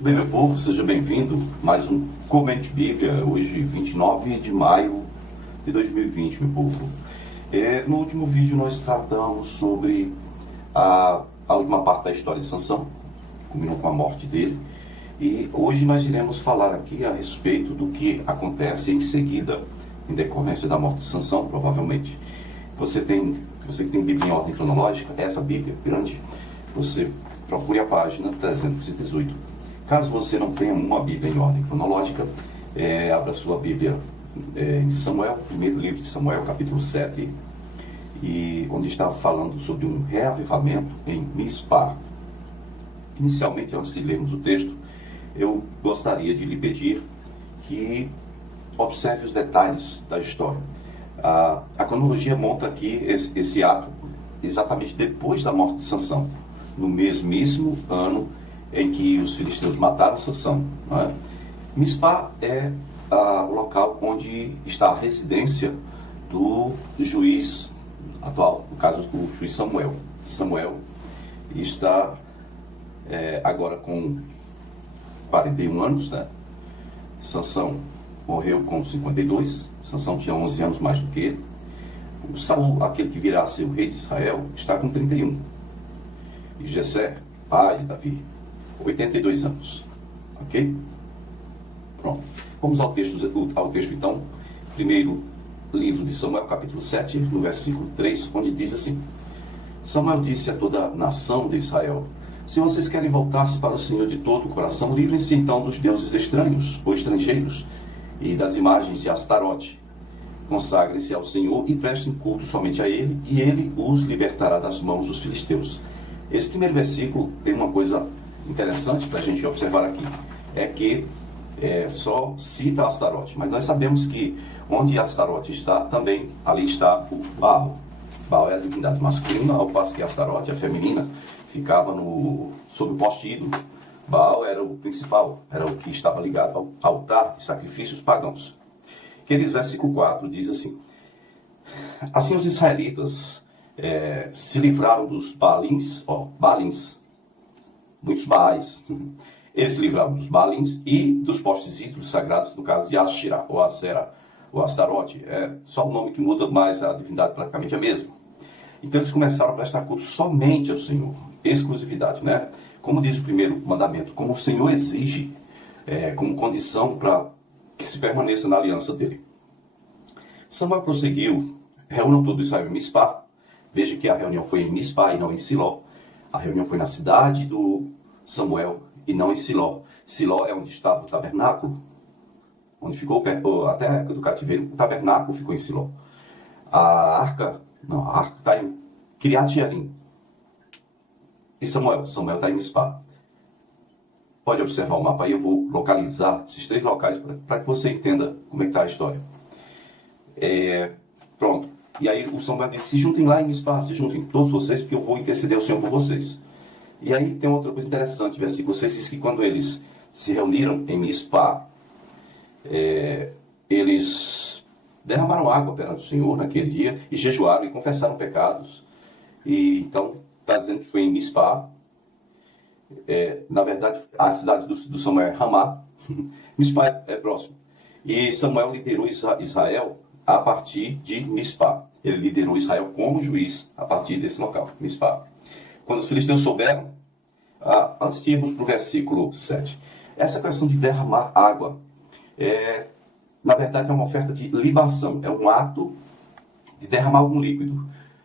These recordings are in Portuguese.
Bem, meu povo, seja bem-vindo. Mais um Comente Bíblia, hoje 29 de maio de 2020, meu povo. No último vídeo nós tratamos sobre a última parte da história de Sansão, que culminou com a morte dele. E hoje nós iremos falar aqui a respeito do que acontece em seguida, em decorrência da morte de Sansão, provavelmente. Você que tem Bíblia em ordem cronológica, essa Bíblia grande, você procure a página 318. Caso você não tenha uma Bíblia em ordem cronológica, abra sua Bíblia em Samuel, primeiro livro de Samuel, capítulo 7, e onde está falando sobre um reavivamento em Mispá. Inicialmente, antes de lermos o texto, eu gostaria de lhe pedir que observe os detalhes da história. A cronologia monta aqui esse ato exatamente depois da morte de Sansão, no mesmíssimo ano em que os filisteus mataram Sansão. Não é? Mispá é o local onde está a residência do juiz atual, no caso o juiz Samuel. Samuel está agora com 41 anos, né? Sansão morreu com 52, Sansão tinha 11 anos mais do que ele. O Saul, aquele que virá a ser o rei de Israel, está com 31. E Jessé, pai de Davi, 82 anos. Ok? Pronto. Vamos ao texto então. Primeiro livro de Samuel, capítulo 7, no versículo 3, onde diz assim: Samuel disse a toda a nação de Israel: se vocês querem voltar-se para o Senhor de todo o coração, livrem-se então dos deuses estranhos ou estrangeiros e das imagens de Astarote. Consagrem-se ao Senhor e prestem culto somente a Ele, e Ele os libertará das mãos dos filisteus. Esse primeiro versículo tem uma coisa interessante para a gente observar aqui, é que só cita Astarote, mas nós sabemos que onde Astarote está, também ali está o Baal. Baal é a divindade masculina, ao passo que Astarote, a feminina, ficava sob o poste ídolo. Baal era o principal, era o que estava ligado ao altar de sacrifícios pagãos. Queridos, versículo 4 diz assim: assim os israelitas se livraram dos Baalins, muitos Baais. Eles se livraram dos Baalins e dos postes ídolos sagrados, no caso de Ashera, ou Asera, ou Astarote. É só o nome que muda, mas a divindade praticamente é a mesma. Então eles começaram a prestar culto somente ao Senhor, exclusividade, né? Como diz o primeiro mandamento, como o Senhor exige, como condição para que se permaneça na aliança dele. Samuel prosseguiu: reúnam todo Israel em Mispá. Veja que a reunião foi em Mispá e não em Siló. A reunião foi na cidade do Samuel e não em Siló. Siló é onde estava o tabernáculo, onde ficou até a época do cativeiro. O tabernáculo ficou em Siló. A arca está em Kiriat Jearim. E Samuel está em Mispá. Pode observar o mapa aí, eu vou localizar esses três locais para que você entenda como é que está a história. Pronto. E aí o Samuel disse: se juntem lá em Mispá, se juntem todos vocês, porque eu vou interceder ao Senhor por vocês. E aí tem outra coisa interessante, versículo 6 diz que quando eles se reuniram em Mispá, eles derramaram água perante o Senhor naquele dia, e jejuaram e confessaram pecados. E então está dizendo que foi em Mispá. Na verdade, a cidade do Samuel é Ramá. Mispá é próximo. E Samuel liderou Israel a partir de Mispá. Ele liderou Israel como juiz a partir desse local, Mispá. Quando os filisteus souberam, antes de irmos para o versículo 7, essa questão de derramar água, na verdade é uma oferta de libação, é um ato de derramar algum líquido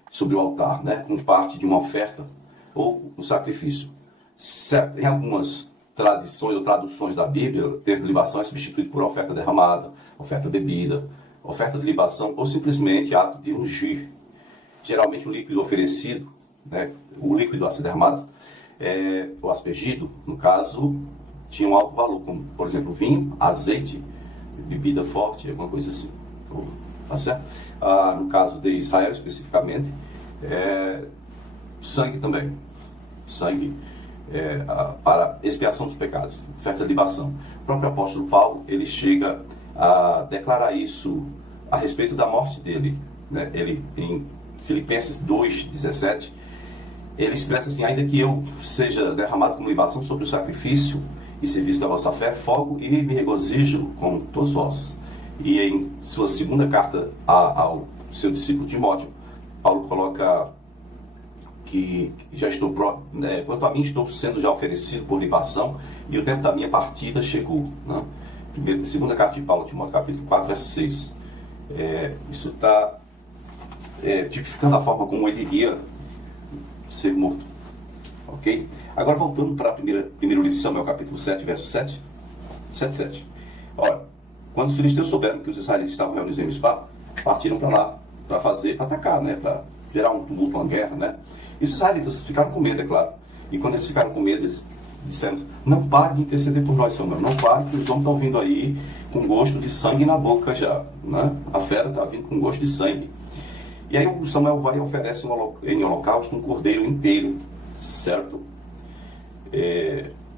sobre o altar, né, como parte de uma oferta ou um sacrifício. Certo, em algumas tradições ou traduções da Bíblia, o termo de libação é substituído por oferta derramada, oferta bebida, oferta de libação ou simplesmente ato de ungir. Geralmente o líquido oferecido, né, o líquido a ser derramado, o aspergido, no caso, tinha um alto valor, como por exemplo vinho, azeite, bebida forte, alguma coisa assim. Tá certo? No caso de Israel especificamente, sangue também. Sangue para expiação dos pecados, oferta de libação. O próprio apóstolo Paulo, ele chega a declarar isso a respeito da morte dele, né? Ele, em Filipenses 2:17, ele expressa assim: ainda que eu seja derramado como libação sobre o sacrifício e se vista a vossa fé, fogo e me regozijo com todos vós. E em sua segunda carta ao seu discípulo Timóteo, Paulo coloca que já estou, quanto a mim, estou sendo já oferecido por libação e o tempo da minha partida chegou. Né? Segunda carta de Paulo, Timóteo, capítulo 4, verso 6. Isso está tipificando a forma como ele iria ser morto. Ok? Agora voltando para o primeiro livro de Samuel, capítulo 7, verso 7. 7. Ora, quando os filisteus souberam que os israelitas estavam reunidos em Mispa, partiram para lá, para atacar, né? Para gerar um tumulto, uma guerra, né? E os israelitas ficaram com medo, é claro. E quando eles ficaram com medo, eles disseram: não pare de interceder por nós, Samuel. Não pare, que os homens estão vindo aí com gosto de sangue na boca já. Né? A fera está vindo com gosto de sangue. E aí o Samuel vai e oferece em holocausto um cordeiro inteiro, certo?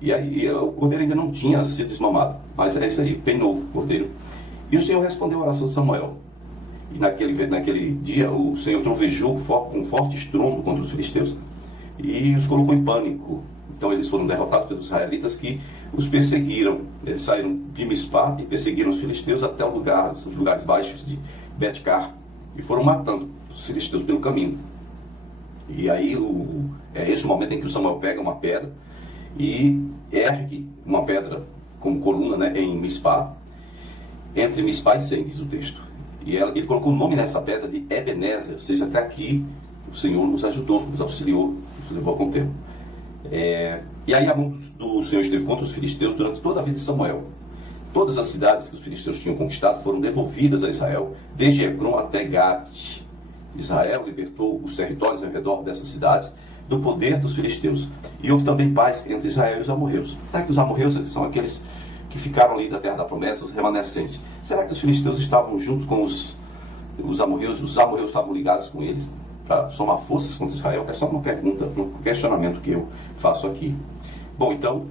E aí o cordeiro ainda não tinha sido desmamado, mas é isso aí, bem novo o cordeiro. E o Senhor respondeu a oração de Samuel. E naquele dia o Senhor trovejou com um forte estrondo contra os filisteus e os colocou em pânico. Então eles foram derrotados pelos israelitas, que os perseguiram. Eles saíram de Mispá e perseguiram os filisteus até os lugares baixos de Bet-car, e foram matando os filisteus pelo caminho. E aí é esse o momento em que o Samuel pega uma pedra e ergue uma pedra como coluna, né, em Mispá, entre Mispá e Sem, diz o texto. E ele colocou o nome nessa pedra de Ebenezer, ou seja, até aqui o Senhor nos ajudou, nos auxiliou, nos levou com o tempo. E aí a mão do Senhor esteve contra os filisteus durante toda a vida de Samuel. Todas as cidades que os filisteus tinham conquistado foram devolvidas a Israel, desde Ecrom até Gate. Israel libertou os territórios ao redor dessas cidades do poder dos filisteus. E houve também paz entre Israel e os amorreus. Será que os amorreus são aqueles que ficaram ali da terra da promessa, os remanescentes? Será que os filisteus estavam junto com os amorreus? Os amorreus estavam ligados com eles para somar forças contra Israel? É só uma pergunta, um questionamento que eu faço aqui. Bom, então,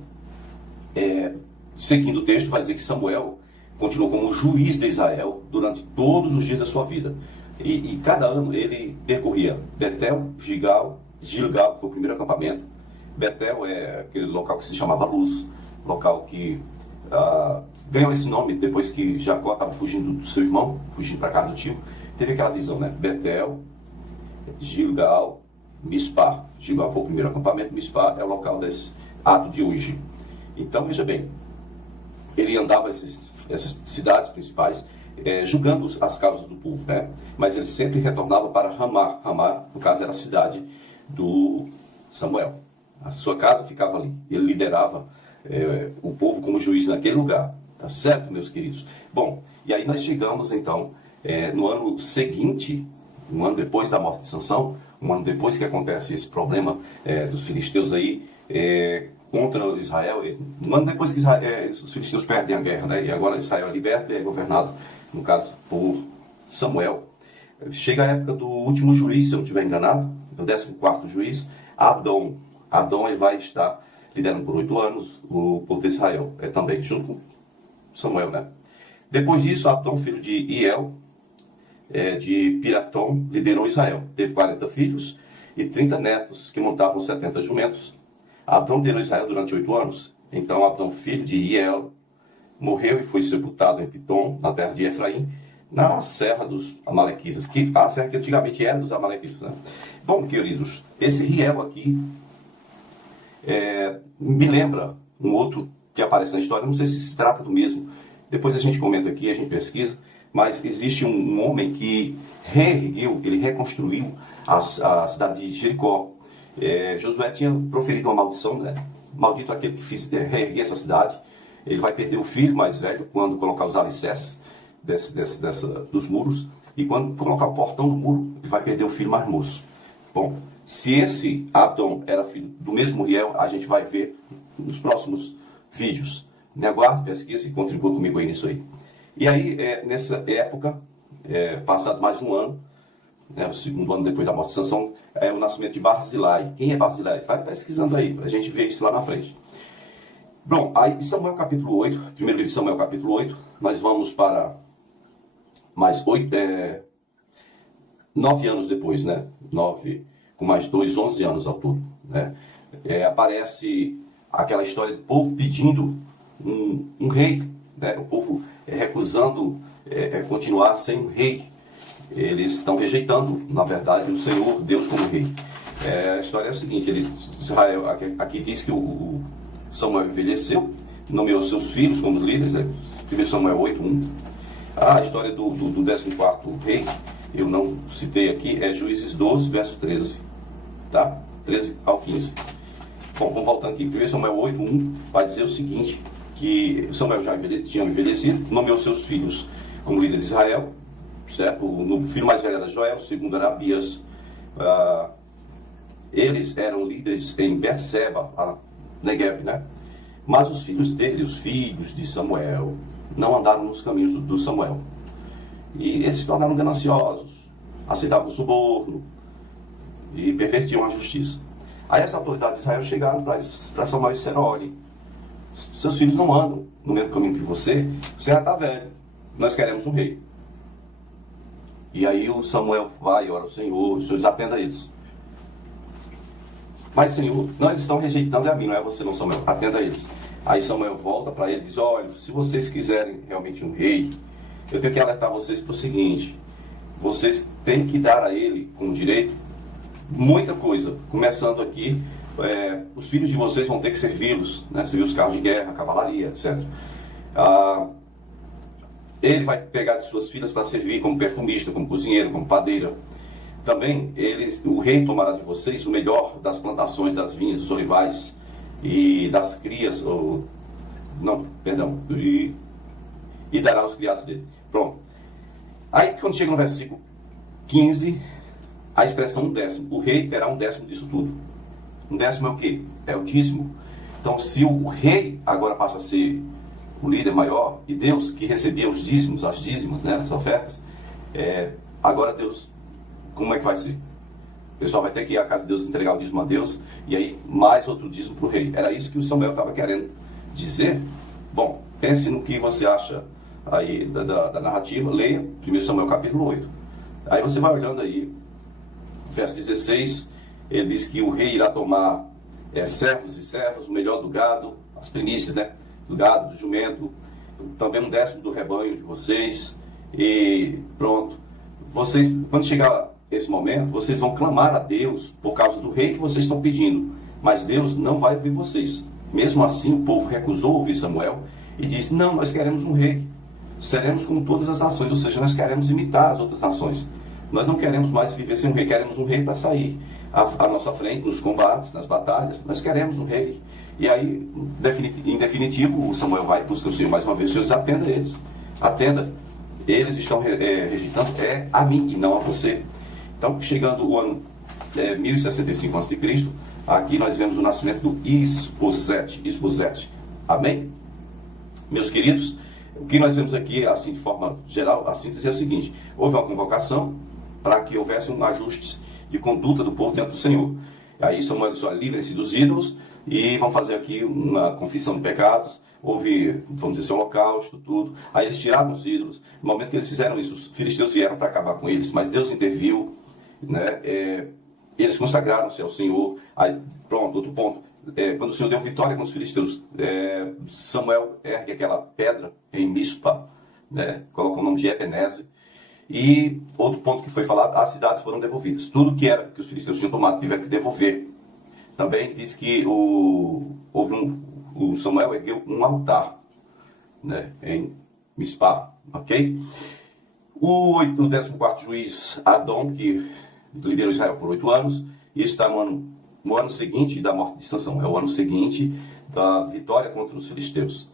seguindo o texto, vai dizer que Samuel continuou como juiz de Israel durante todos os dias da sua vida. E cada ano ele percorria Betel, Gilgal, que foi o primeiro acampamento. Betel é aquele local que se chamava Luz, local que ganhou esse nome depois que Jacó estava fugindo do seu irmão, fugindo para casa do tio. Teve aquela visão, né? Betel, Gilgal, Mispá. Gilgal foi o primeiro acampamento, Mispá é o local desse ato de hoje. Então, veja bem, ele andava essas cidades principais, julgando as causas do povo, né? Mas ele sempre retornava para Ramá. Ramá, no caso, era a cidade do Samuel. A sua casa ficava ali. Ele liderava o povo como juiz naquele lugar. Tá certo, meus queridos? Bom, e aí nós chegamos, então, no ano seguinte, um ano depois da morte de Sansão, um ano depois que acontece esse problema dos filisteus aí, contra Israel, um ano depois que os filisteus perdem a guerra, né? E agora Israel é liberto e é governado, no caso, por Samuel. Chega a época do último juiz, se eu não estiver enganado, do 14º juiz, Adom. Adom, ele vai estar liderando por 8 anos o povo de Israel, também junto com Samuel, né? Depois disso, Adom, filho de Iel, de Piratom, liderou Israel. Teve 40 filhos e 30 netos, que montavam 70 jumentos. Adão liderou Israel durante 8 anos. Então Adão, filho de Iel, morreu e foi sepultado em Pitom, na terra de Efraim, na serra dos Amalequitas, a serra que antigamente era dos Amalequitas, né? Bom, queridos, esse Riel aqui me lembra um outro que aparece na história. Não sei se trata do mesmo. Depois a gente comenta aqui, a gente pesquisa. Mas existe um homem que reergueu, ele reconstruiu a cidade de Jericó. Josué tinha proferido uma maldição, né? Maldito aquele que reerguer essa cidade. Ele vai perder o filho mais velho quando colocar os alicerces dos muros. E quando colocar o portão do muro, ele vai perder o filho mais moço. Bom, se esse Adom era filho do mesmo Riel, a gente vai ver nos próximos vídeos. Me aguarde, pesquisa e contribua comigo aí nisso aí. E aí, nessa época, passado mais um ano, o segundo ano depois da morte de Sansão, o nascimento de Barzilai. Quem é Barzilai? Vai pesquisando aí, para a gente ver isso lá na frente. Bom, aí Samuel capítulo 8, primeiro livro de Samuel capítulo 8, nós vamos para mais 9 anos depois, né? 9 com mais 2, 11 anos ao todo, né? Aparece aquela história do povo pedindo um rei, né? O povo recusando continuar sem um rei. Eles estão rejeitando, na verdade, o Senhor, Deus como rei. A história é o seguinte, Israel, aqui diz que o Samuel envelheceu, nomeou seus filhos como líderes, né? 1 Samuel 8:1. A história do 14º rei, eu não citei aqui, é Juízes 12, verso 13. Tá? 13 ao 15. Bom, vamos voltando aqui. 1 Samuel 8:1 vai dizer o seguinte, que Samuel já tinha envelhecido, nomeou seus filhos como líder de Israel, certo? O filho mais velho era Joel, o segundo era Abias. Eles eram líderes em Berseba, a Negev, né? Mas os filhos dele, os filhos de Samuel, não andaram nos caminhos do Samuel. E eles se tornaram gananciosos, aceitavam o suborno e pervertiam a justiça. Aí as autoridades de Israel chegaram para Samuel e disseram: olha, seus filhos não andam no mesmo caminho que você já está velho, nós queremos um rei. E aí o Samuel vai e ora ao Senhor, o Senhor desatenda eles. Mas Senhor, não, eles estão rejeitando a mim, não é você não, Samuel, atenda eles. Aí Samuel volta para ele e diz: olha, se vocês quiserem realmente um rei, eu tenho que alertar vocês para o seguinte: vocês têm que dar a ele, com direito, muita coisa. Começando aqui, os filhos de vocês vão ter que servi-los, né? Servir os carros de guerra, a cavalaria, etc. Ele vai pegar de suas filhas para servir como perfumista, como cozinheiro, como padeira. Também o rei tomará de vocês o melhor das plantações das vinhas, dos olivais e das crias, e dará aos criados dele. Pronto. Aí quando chega no versículo 15, a expressão 1/10. O rei terá 1/10 disso tudo. 1/10 é o quê? É o dízimo. Então, se o rei agora passa a ser o líder maior, e Deus que recebia os dízimos, as dízimas, né, as ofertas, agora Deus, como é que vai ser? O pessoal vai ter que ir à casa de Deus entregar o dízimo a Deus, e aí mais outro dízimo para o rei. Era isso que o Samuel estava querendo dizer. Bom, pense no que você acha aí da narrativa, leia 1 Samuel capítulo 8. Aí você vai olhando aí, verso 16, ele diz que o rei irá tomar servos e servas, o melhor do gado, as primícias, né, do gado, do jumento, também 1/10 do rebanho de vocês, e pronto. Vocês, quando chegar esse momento, vocês vão clamar a Deus por causa do rei que vocês estão pedindo, mas Deus não vai ouvir vocês. Mesmo assim, o povo recusou ouvir Samuel e disse: não, nós queremos um rei, seremos como todas as nações, ou seja, nós queremos imitar as outras nações. Nós não queremos mais viver sem um rei, queremos um rei para sair à nossa frente, nos combates, nas batalhas, nós queremos um rei. E aí, em definitivo, o Samuel vai e busca o Senhor mais uma vez, o Senhor desatenda eles. Atenda, eles estão rejeitando a mim e não a você. Então, chegando o ano 1065 a.C., aqui nós vemos o nascimento do Isbosete. Amém? Meus queridos, o que nós vemos aqui, assim de forma geral, a síntese é o seguinte: houve uma convocação para que houvesse um ajuste de conduta do povo diante do Senhor. Aí Samuel disse: livrem-se dos ídolos e vão fazer aqui uma confissão de pecados. Houve, vamos dizer, holocausto, tudo. Aí eles tiraram os ídolos. No momento que eles fizeram isso, os filisteus vieram para acabar com eles, mas Deus interviu, né? Eles consagraram-se ao Senhor. Aí, pronto, outro ponto. Quando o Senhor deu vitória com os filisteus, Samuel ergue aquela pedra em Mispa, né? Coloca o nome de Ebenezer. E outro ponto que foi falado: as cidades foram devolvidas. Tudo que era que os filisteus tinham tomado tiveram que devolver. Também diz que o Samuel ergueu um altar, né, em Mispa, ok? O 14º juiz Adom, que liderou Israel por 8 anos, e isso está no ano seguinte da morte de Sansão, é o ano seguinte da vitória contra os filisteus.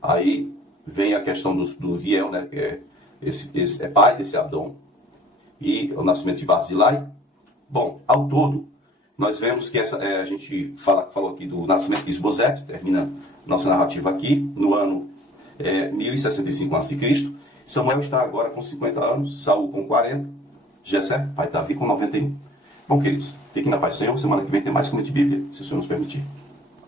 Aí vem a questão do Riel, né, que é pai desse Adom, e o nascimento de Barzilai. Bom, ao todo, nós vemos que a gente falou aqui do nascimento de Isbosete, termina nossa narrativa aqui, no ano 1065 a.C. Samuel está agora com 50 anos, Saul com 40, Jessé, pai de Davi, com 91. Bom, queridos, fiquem na paz do Senhor. Semana que vem tem mais Comente Bíblia, se o Senhor nos permitir.